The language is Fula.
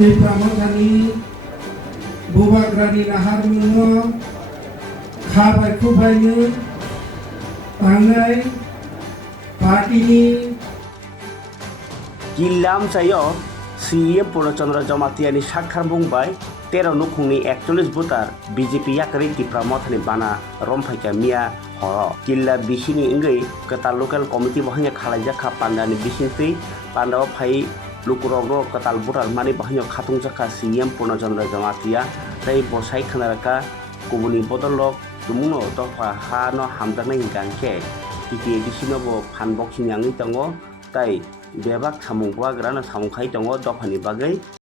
Di Pramodani Bubagrani Nahar Mungo Khabai Kubainu Pangai Partini Gilam sayo CM Purnachandra Jamatiani Shakhar Mumbai 13 nukungni 41 voter BJP yakari di Pramodani bana romphaika mia horo Gilla bisini ingai ketal local committee bahanya khalaija kha pandani bisintui pandaw phai lukurogro ketal burar mani bahanya khatung jaka CM Purnachandra Jamatia tai bosai khanaraka kubuni bodolok tumuno tofa hano hamdaknai gangke titi disino bo phanbok hinyangi tango tai bebak samung wagrana samung khai tango dofani bagai